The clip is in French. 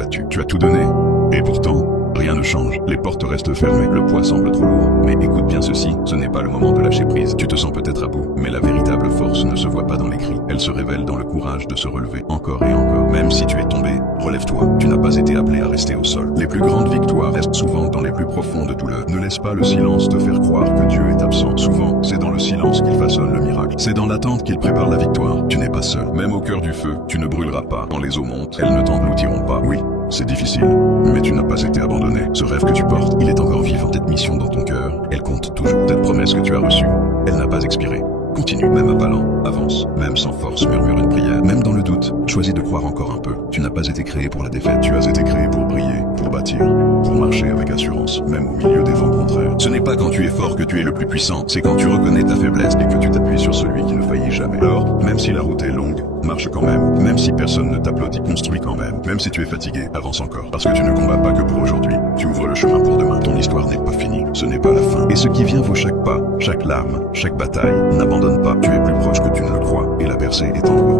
battu, tu as tout donné. Et pourtant, rien ne change, les portes restent fermées, le poids semble trop lourd. Mais écoute bien ceci, ce n'est pas le moment de lâcher prise. Tu te sens peut-être à bout, mais la véritable force ne se voit pas dans les cris. Elle se révèle dans le courage de se relever encore et encore. Même si tu es tombé, relève-toi, tu n'as pas été appelé à rester au sol. Les plus grandes victoires restent souvent dans les plus profondes douleurs. Ne laisse pas le silence te faire croire que Dieu est absent. Souvent, c'est dans le silence qu'il façonne le miracle. C'est dans l'attente qu'il prépare la victoire. Tu n'es pas seul. Même au cœur du feu, tu ne brûleras pas. Quand les eaux montent, elles ne t'engloutiront pas. Oui, c'est difficile, mais tu n'as pas été abandonné. Ce rêve que tu portes, il est encore vivant. Cette mission dans ton cœur, elle compte toujours. Cette promesse que tu as reçue, elle n'a pas expiré. Continue, même à pas lent, avance, même sans force, murmure une prière. Même dans le doute, choisis de croire encore un peu. Tu n'as pas été créé pour la défaite, tu as été créé pour briller, pour bâtir, pour marcher avec assurance, même au milieu des vents contraires. Ce n'est pas quand tu es fort que tu es le plus puissant, c'est quand tu reconnais ta faiblesse et que tu t'appuies sur celui qui ne faillit jamais. Alors, même si la route est longue, marche quand même. Même si personne ne t'applaudit, construis quand même. Même si tu es fatigué, avance encore. Parce que tu ne combats pas que pour aujourd'hui. Tu ouvres le chemin pour demain. Ton histoire n'est pas finie. Ce n'est pas la fin. Et ce qui vient vaut chaque pas, chaque larme, chaque bataille. N'abandonne pas. Tu es plus proche que tu ne le crois. Et la percée est en cours.